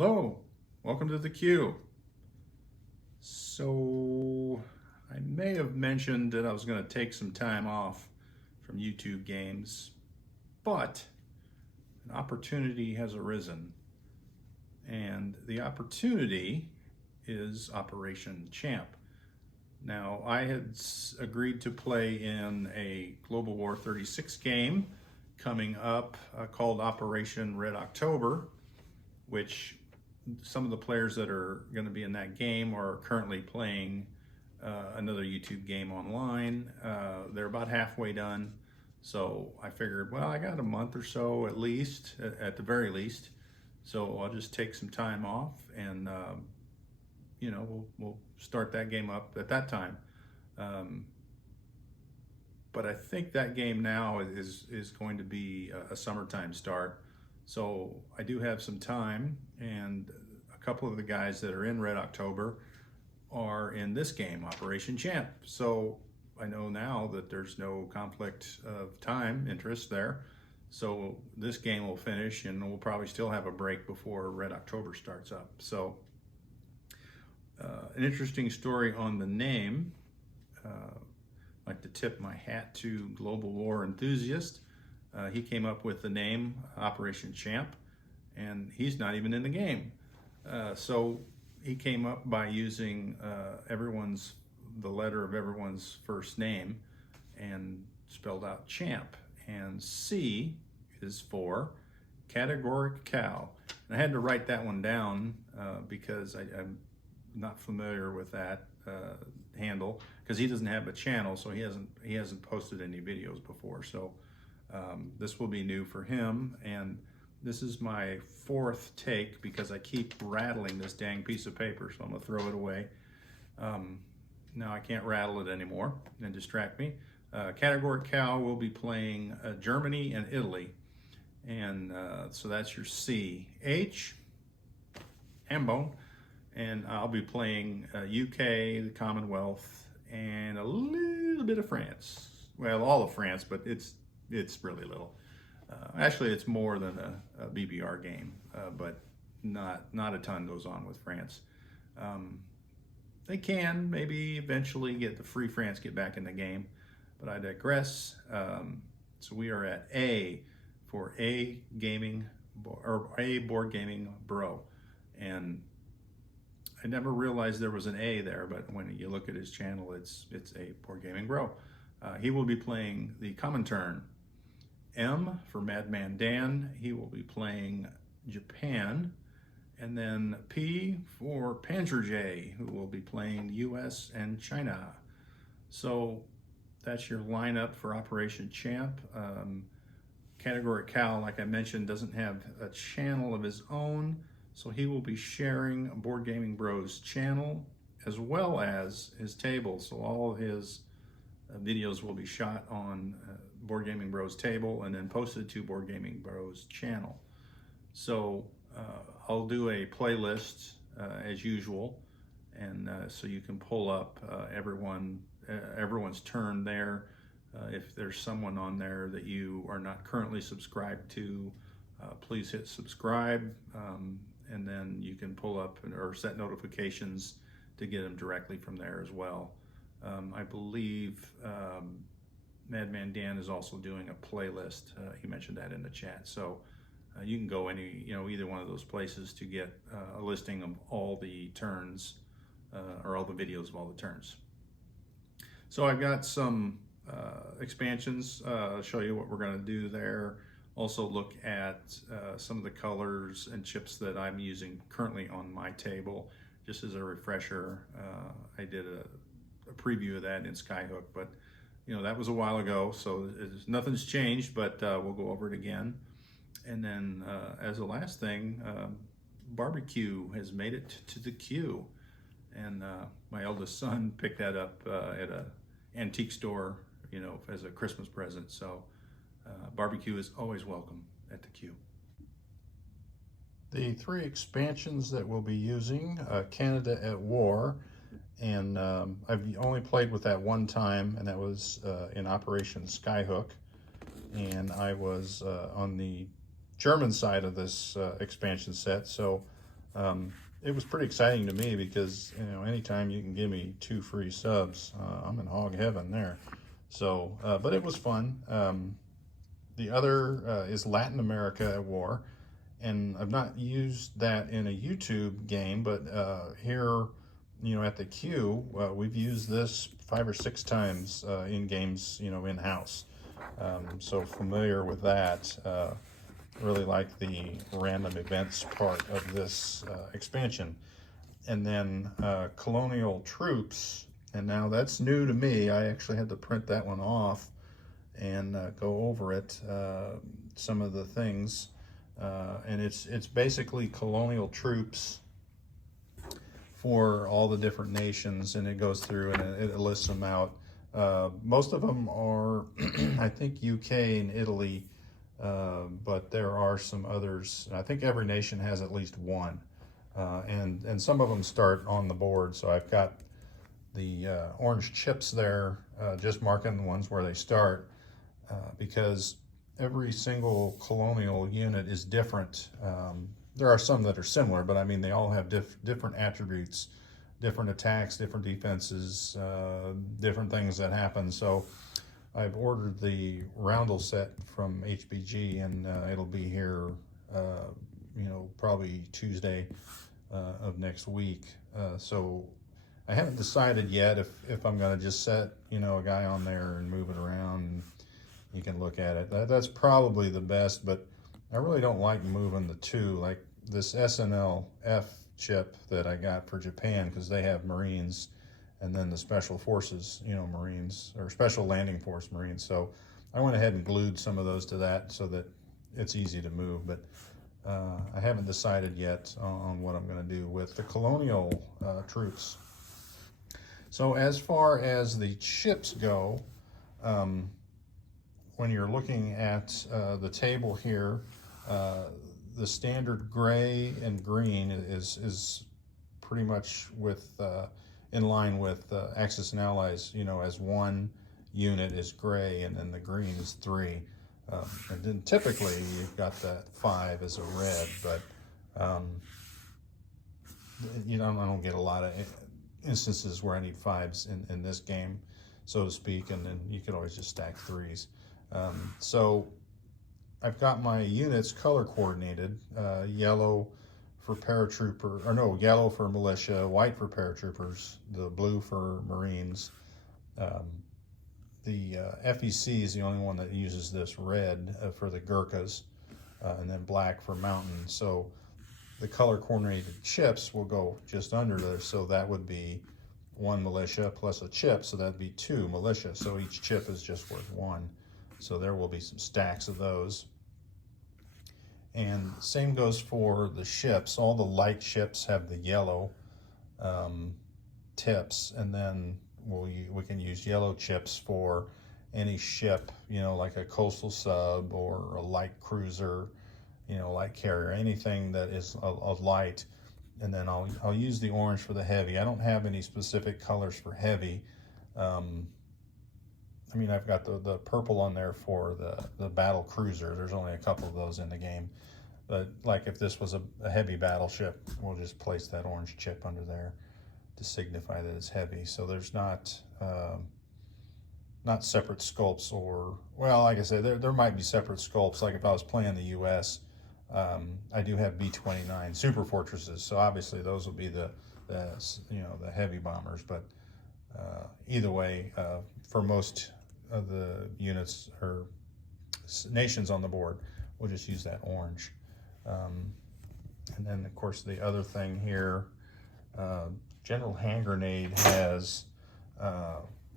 Hello, welcome to the queue. So I may have mentioned that I was going to take some time off from YouTube games, but an opportunity has arisen, and the opportunity is Operation Champ. Now, I had agreed to play in a Global War 36 game coming up called Operation Red October, which some of the players that are going to be in that game are currently playing another YouTube game online. They're about halfway done. So I figured, well, I got a month or so at least, at the very least. So I'll just take some time off and, we'll start that game up at that time. But I think that game now is going to be a summertime start. So I do have some time, and a couple of the guys that are in Red October are in this game, Operation Champ. So I know now that there's no conflict of time interest there. So this game will finish, and we'll probably still have a break before Red October starts up. So an interesting story on the name. I'd like to tip my hat to Global War Enthusiast. He came up with the name Operation Champ, and he's not even in the game. So he came up by using the letter of everyone's first name and spelled out Champ. And C is for categoric cow. And I had to write that one down because I'm not familiar with that handle, because he doesn't have a channel, so he hasn't posted any videos before. So this will be new for him, and this is my fourth take because I keep rattling this dang piece of paper, so I'm gonna throw it away. Now I can't rattle it anymore and distract me. Categoric cow will be playing Germany and Italy, and so that's your C. H, Hambone, and I'll be playing UK, the Commonwealth, and a little bit of France. Well, all of France, but it's really little. Actually, it's more than a BBR game, but not a ton goes on with France. They can maybe eventually get the Free France get back in the game, but I digress. So we are at A for A gaming, or A board gaming bro, and I never realized there was an A there, but when you look at his channel, it's A board gaming bro. He will be playing the Comintern. M for Madman Dan, he will be playing Japan. And then P for Panzer J, who will be playing US and China. So that's your lineup for Operation Champ. Category Cal, like I mentioned, doesn't have a channel of his own, so he will be sharing Board Gaming Bros channel as well as his table. So all of his videos will be shot on Board Gaming Bros table and then posted to Board Gaming Bros channel. So I'll do a playlist as usual, and so you can pull up everyone's turn there. If there's someone on there that you are not currently subscribed to, please hit subscribe, and then you can pull up or set notifications to get them directly from there as well. I believe Madman Dan is also doing a playlist. He mentioned that in the chat. So you can go either one of those places to get a listing of all the turns or all the videos of all the turns. So I've got some expansions. I'll show you what we're going to do there. Also look at some of the colors and chips that I'm using currently on my table. Just as a refresher, I did a preview of that in Skyhook, but that was a while ago, so nothing's changed, but we'll go over it again. And then as a last thing, barbecue has made it to the queue, and my eldest son picked that up at a antique store, as a Christmas present. So barbecue is always welcome at the queue. The three expansions that we'll be using, Canada at War, and I've only played with that one time, and that was in Operation Skyhook, and I was on the German side of this expansion set, so It was pretty exciting to me because, you know, anytime you can give me 2 free subs, I'm in hog heaven there. So, but it was fun. The other is Latin America at War, and I've not used that in a YouTube game, but here, you know, at the Q, we've used this 5 or 6 times in games, you know, in-house. So familiar with that. Really like the random events part of this expansion. And then Colonial Troops, and now that's new to me. I actually had to print that one off and go over it, some of the things. And it's basically Colonial Troops for all the different nations, and it goes through and it lists them out. Most of them are, I think, UK and Italy, but there are some others. I think every nation has at least one, and some of them start on the board. So I've got the orange chips there, just marking the ones where they start, because every single colonial unit is different. There are some that are similar, but I mean, they all have different attributes, different attacks, different defenses, different things that happen. So I've ordered the roundel set from HBG, and it'll be here, you know, probably Tuesday of next week. So I haven't decided yet if I'm going to just set, you know, a guy on there and move it around and you can look at it. That's probably the best, but I really don't like moving the 2, like this SNL-F chip that I got for Japan, because they have Marines, and then the Special Forces, you know, Marines, or Special Landing Force Marines. So I went ahead and glued some of those to that so that it's easy to move, but I haven't decided yet on what I'm going to do with the Colonial Troops. So as far as the chips go, when you're looking at the table here, the standard gray and green is pretty much with in line with Axis and Allies, you know, as 1 unit is gray, and then the green is 3. And then typically you've got that 5 as a red, but you know, I don't get a lot of instances where I need 5s in this game, so to speak, and then you could always just stack 3s. So I've got my units color coordinated, yellow for paratrooper, or no, yellow for militia, white for paratroopers, the blue for Marines. The FEC is the only one that uses this red for the Gurkhas, and then black for mountains. So the color coordinated chips will go just under there, so that would be 1 militia plus a chip, so that'd be 2 militia. So each chip is just worth 1. So there will be some stacks of those. And same goes for the ships. All the light ships have the yellow tips, and then we can use yellow chips for any ship, you know, like a coastal sub or a light cruiser, you know, light carrier, anything that is a light. And then I'll use the orange for the heavy. I don't have any specific colors for heavy. I mean, I've got the purple on there for the battle cruiser. There's only a couple of those in the game. But like if this was a heavy battleship, we'll just place that orange chip under there to signify that it's heavy. So there's not separate sculpts, or, well, like I said, there might be separate sculpts. Like if I was playing the US, I do have B-29 super fortresses. So obviously those will be the you know, the heavy bombers. But either way, for most of the units or nations on the board, we'll just use that orange. And then, of course, the other thing here, General Hand Grenade has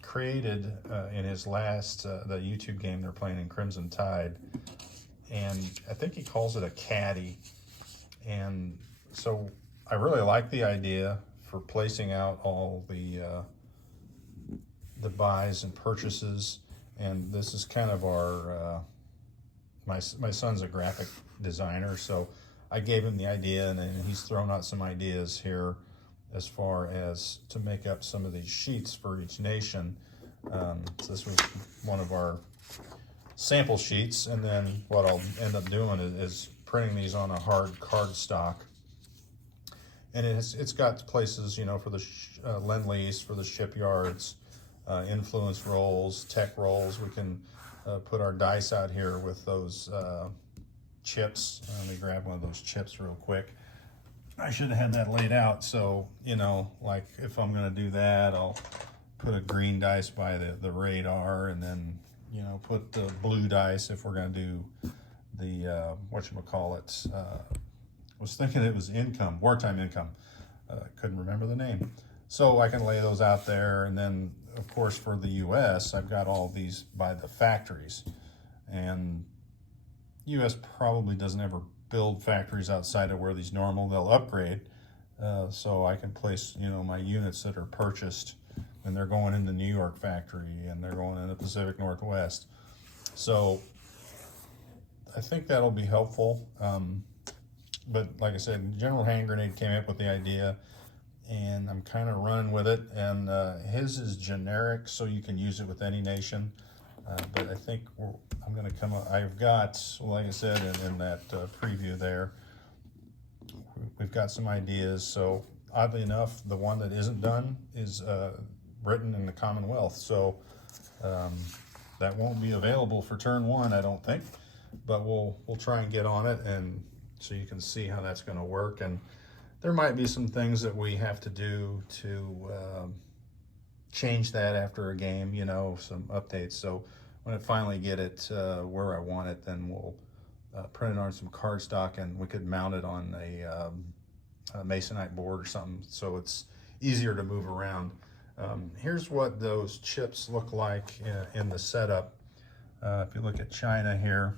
created in his last, the YouTube game they're playing in Crimson Tide, and I think he calls it a caddy. And so I really like the idea for placing out all the buys and purchases, and this is kind of our my son's a graphic designer, so I gave him the idea, and then he's thrown out some ideas here as far as to make up some of these sheets for each nation. So this was one of our sample sheets, and then what I'll end up doing is printing these on a hard cardstock And it's got places, you know, for the Lend-Lease, for the shipyards, influence rolls, tech rolls. We can put our dice out here with those chips. Let me grab one of those chips real quick. I should have had that laid out, so, you know, like if I'm going to do that, I'll put a green dice by the radar, and then, you know, put the blue dice if we're going to do the, whatchamacallit, was thinking it was income, wartime income. Couldn't remember the name. So I can lay those out there, and then, of course, for the U.S., I've got all these by the factories, and U.S. probably doesn't ever build factories outside of where these normal. They'll upgrade, so I can place, you know, my units that are purchased, and they're going in the New York factory, and they're going in the Pacific Northwest. So I think that'll be helpful. But like I said, General Hand Grenade came up with the idea, and I'm kind of running with it. And his is generic, so you can use it with any nation. But I think I'm going to come up. I've got, like I said in that preview there, we've got some ideas. So oddly enough, the one that isn't done is Britain and the Commonwealth. So that won't be available for turn one, I don't think. But we'll try and get on it, and so you can see how that's going to work. And there might be some things that we have to do to change that after a game, you know, some updates. So when I finally get it where I want it, then we'll print it on some cardstock, and we could mount it on a masonite board or something, so it's easier to move around. Here's what those chips look like in the setup. If you look at China here,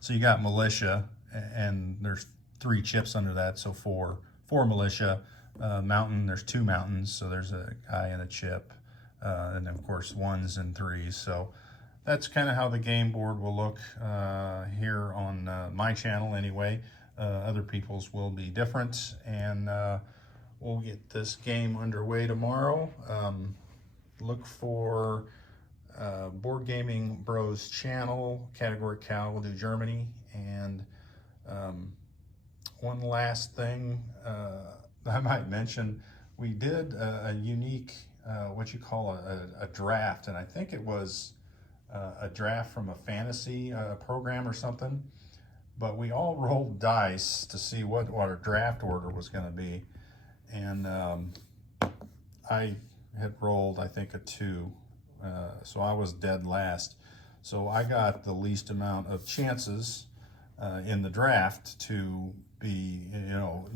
so you got militia, and there's 3 chips under that, so four militia. Mountain, there's 2 mountains, so there's a guy and a chip, and then of course 1s and 3s. So that's kind of how the game board will look here on my channel anyway. Other people's will be different, and we'll get this game underway tomorrow. Look for Board Gaming Bros channel, category Cal, we'll do Germany. And one last thing I might mention, we did a unique, what you call a draft, and I think it was a draft from a fantasy program or something, but we all rolled dice to see what our draft order was going to be, and I had rolled, I think, a 2, so I was dead last, so I got the least amount of chances in the draft to be, you know,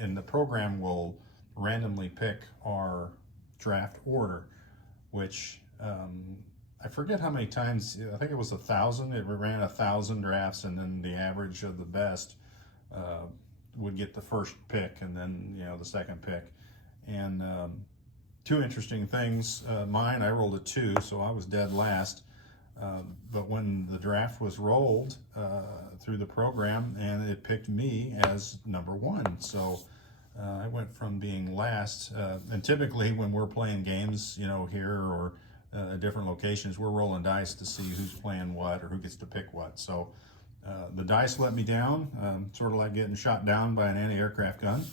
and the program will randomly pick our draft order, which I forget how many times, I think it was 1,000. It ran 1,000 drafts, and then the average of the best would get the first pick, and then, you know, the second pick. And 2 interesting things. Mine, I rolled a 2, so I was dead last. But when the draft was rolled through the program, and it picked me as number 1, so I went from being last. And typically when we're playing games, you know, here or at different locations, we're rolling dice to see who's playing what or who gets to pick what. So the dice let me down, sort of like getting shot down by an anti-aircraft gun.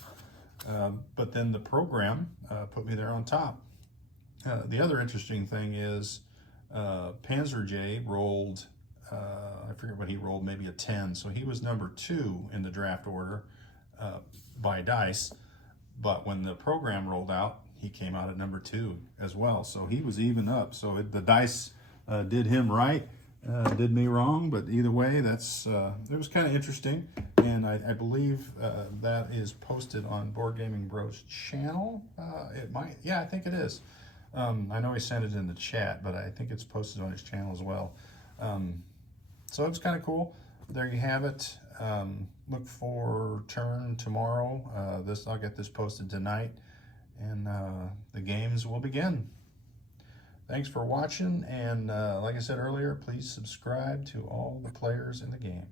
But then the program put me there on top. The other interesting thing is Panzer J rolled, I forget what he rolled, maybe a 10. So he was number 2 in the draft order by dice. But when the program rolled out, he came out at number 2 as well. So he was even up. So the dice did him right, did me wrong. But either way, that's it was kind of interesting. And I believe that is posted on Board Gaming Bros channel. It might, yeah, I think it is. I know he sent it in the chat, but I think it's posted on his channel as well. So it's kind of cool. There you have it. Look for turn tomorrow. I'll get this posted tonight, and the games will begin. Thanks for watching, and like I said earlier, please subscribe to all the players in the game.